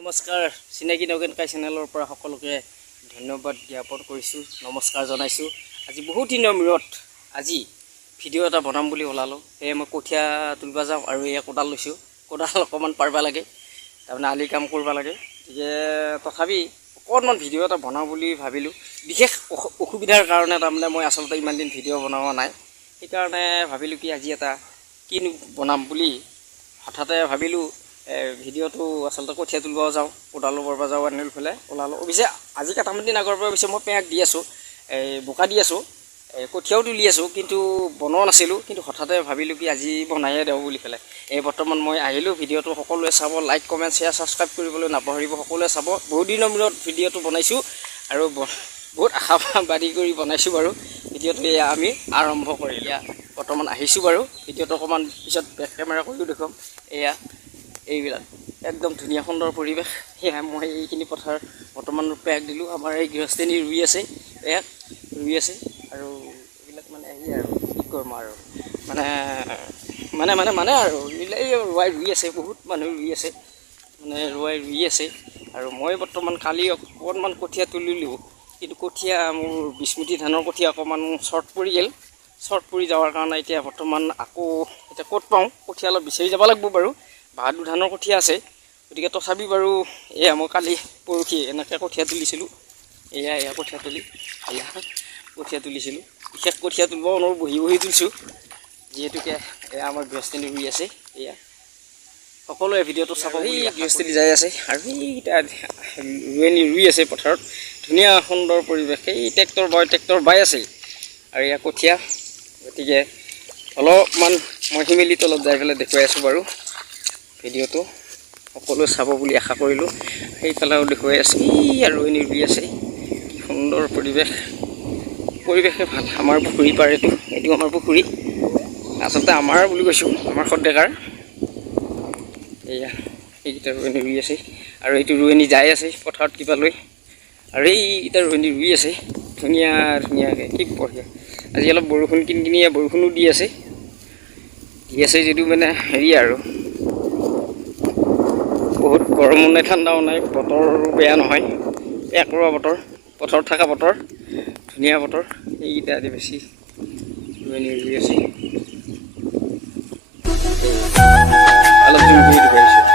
নমস্কাৰ চিনাকি নগেন কাই চেনেলৰ পৰা সকলোকে ধন্যবাদ জ্ঞাপন কৰিছোঁ নমস্কাৰ জনাইছোঁ আজি বহুত দিনৰ মূৰত আজি ভিডিঅ' এটা বনাম বুলি ওলালোঁ সেয়ে মই কঠীয়া তুলিব যাওঁ আৰু এয়া কোদাল লৈছোঁ কোদাল অকণমান পাৰিব লাগে তাৰমানে আলি কাম কৰিব লাগে গতিকে তথাপি অকণমান ভিডিঅ' এটা বনাওঁ বুলি ভাবিলোঁ বিশেষ অসুবিধাৰ কাৰণে তাৰমানে মই আচলতে ইমান দিন ভিডিঅ' বনোৱা নাই সেইকাৰণে ভাবিলোঁ কি আজি এটা কিনো বনাম বুলি হঠাতে ভাবিলোঁ ভিডিঅ'টো আচলতে কঠীয়া তুলিব যাওঁ কোদালো বৰবা যাওঁ আনিল ফেলে ওলালোঁ অৱশ্যে আজি কেইটামান দিন আগৰ পৰা অৱশ্যে মই পেঁয়াক দি আছোঁ বোকা দি আছোঁ কঠীয়াও তুলি আছোঁ কিন্তু বনোৱা নাছিলোঁ কিন্তু হঠাতে ভাবিলোঁ কি আজি বনায়ে দেওঁ বুলি পেলাই বৰ্তমান মই আহিলোঁ ভিডিঅ'টো সকলোৱে চাব লাইক কমেণ্ট শ্বেয়াৰ ছাবস্ক্ৰাইব কৰিবলৈ নাপাহৰিব সকলোৱে চাব বহুত দিনৰ মূৰত ভিডিঅ'টো বনাইছোঁ আৰু বহুত আশাবাদী কৰি বনাইছোঁ বাৰু ভিডিঅ'টো এয়া আমি আৰম্ভ কৰি এয়া বৰ্তমান আহিছোঁ বাৰু ভিডিঅ'টো অকণমান পিছত বেক কেমেৰা কৰিও দেখুৱাম এয়া এইবিলাক একদম ধুনীয়া সুন্দৰ পৰিৱেশ সেয়া মই এইখিনি পথাৰ বৰ্তমান পেক দিলোঁ আমাৰ এই গৃহস্থিনী ৰুই আছে পেক ৰুই আছে আৰু এইবিলাক মানে সেয়া আৰু কি কৰিম আৰু মানে আৰু এইবিলাক ৰুৱাই ৰুই আছে বহুত মানুহ ৰুই আছে মানে ৰুই আছে আৰু মই বৰ্তমান কালি অকণমান কঠীয়া তুলিলোঁ কিন্তু কঠীয়া মোৰ বিস্মৃতি ধানৰ কঠীয়া অকণমান শ্বৰ্ট পৰি গ'ল শ্বৰ্ট পৰি যোৱাৰ কাৰণে এতিয়া বৰ্তমান আকৌ এতিয়া ক'ত পাওঁ কঠীয়া অলপ বিচাৰি যাব লাগিব বাৰু বাহাদুৰ ধানৰ কঠীয়া আছে গতিকে তথাপি বাৰু এয়া মই কালি পৰহি এনেকৈ কঠীয়া তুলিছিলোঁ এয়া কঠীয়া তুলিছিলোঁ বিশেষ কঠীয়া তুলিব নোৱাৰোঁ বহি তুলিছোঁ যিহেতুকে এয়া আমাৰ গৃহস্থলী ৰুই আছে এয়া সকলোৱে ভিডিঅ'টো চাব এই গৃহস্থলী যাই আছে আৰু সেইকেইটা ৰোৱনী ৰুই আছে পথাৰত ধুনীয়া সুন্দৰ পৰিৱেশ সেই ট্ৰেক্টৰ বাই আছে আৰু এয়া কঠীয়া গতিকে অলপমান মই শিমিলি তলত যাই পেলাই দেখুৱাই আছোঁ বাৰু ভিডিঅ'টো সকলোৱে চাব বুলি আশা কৰিলোঁ সেইফালেও দেখুৱাই আছে আৰু ৰোৱনী ৰুই আছে কি সুন্দৰ পৰিৱেশে ভাল আমাৰ পুখুৰী পাৰ এইটো আমাৰ পুখুৰী আচলতে আমাৰ বুলি কৈছোঁ আমাৰ সদ্যকাৰ এয়া এইকেইটা ৰোৱনী ৰুই আছে আৰু এইটো ৰোৱনী যাই আছে পথাৰত কিবা লৈ আৰু এইকেইটা ৰোৱনী ৰুই আছে ধুনীয়াকৈ কি বঢ়িয়া আজি অলপ বৰষুণ কিনকিনীয়া বৰষুণো দি আছে যদিও মানে হেৰি আৰু বহুত গৰমো নাই ঠাণ্ডাও নাই বতৰো বেয়া নহয় একৰুৱা বতৰ পথাৰত থকা বতৰ ধুনীয়া বতৰ এইকেইটা আজি বেছি ৰোৱনী ৰুই আছে অলপ জুম কৰি দেখুৱাইছোঁ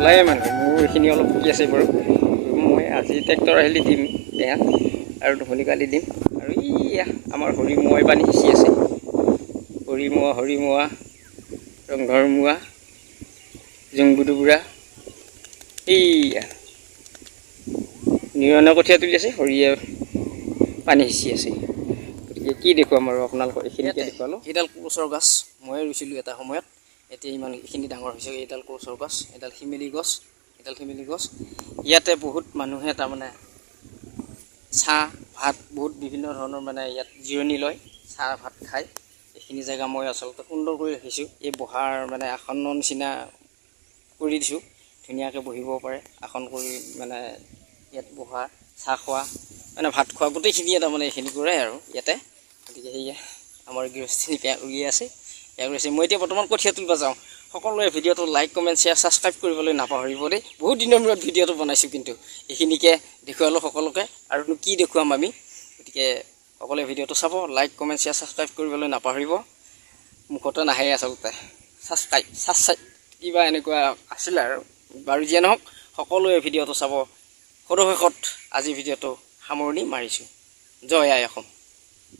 ওলায়ে মানে মোৰ এইখিনি অলপ কি আছে বাৰু মই আজি ট্ৰেক্টৰ আহিলে দিম পেঁয়াত আৰু ধনি কালি দিম আৰু ইয়া আমাৰ হৰিমুৱাই পানী সিঁচি আছে হৰিমুৱা ৰংঘৰমুৱা জুংবুদুবুৰা এইয়া নিৰণ কঠীয়া তুলি আছে হৰিয়ে পানী সিঁচি আছে গতিকে কি দেখুৱাম আৰু আপোনালোকৰ এইখিনিকে দেখুৱালোঁ এইডাল কোচৰ গছ ময়ে ৰুইছিলোঁ এটা সময়ত এতিয়া ইমান এইখিনি ডাঙৰ হৈছে এইডাল কোচৰ গছ এডাল শিমিলি গছ ইয়াতে বহুত মানুহে তাৰমানে চাহ ভাত বহুত বিভিন্ন ধৰণৰ মানে ইয়াত জিৰণি লয় চাহ ভাত খায় এইখিনি জেগা মই আচলতে সুন্দৰ কৰি ৰাখিছোঁ এই বহাৰ মানে আসনৰ নিচিনা কৰি দিছোঁ ধুনীয়াকৈ বহিব পাৰে আসন কৰি মানে ইয়াত বহা চাহ খোৱা মানে ভাত খোৱা গোটেইখিনিয়ে তাৰমানে এইখিনি কৰে আৰু ইয়াতে গতিকে সেয়ে আমাৰ গৃহস্থিনী পেঁয়াজ উলিয়াই আছে মই এতিয়া বৰ্তমান কঠীয়া তুলিব যাওঁ সকলোৱে ভিডিঅ'টো লাইক কমেণ্ট শ্বেয়াৰ ছাবস্ক্ৰাইব কৰিবলৈ নাপাহৰিব দেই বহুত দিনৰ মূৰত ভিডিঅ'টো বনাইছোঁ কিন্তু এইখিনিকে দেখুৱালোঁ সকলোকে আৰুনো কি দেখুৱাম আমি গতিকে সকলোৱে ভিডিঅ'টো চাব লাইক কমেণ্ট শ্বেয়াৰ ছাবস্ক্ৰাইব কৰিবলৈ নাপাহৰিব মুখতে নাহে আচলতে ছাবস্ক্ৰাইব কিবা এনেকুৱা আছিলে আৰু বাৰু যিয়ে নহওক সকলোৱে ভিডিঅ'টো চাব সদশেষত আজি ভিডিঅ'টো সামৰণি মাৰিছোঁ জয় আই অসম।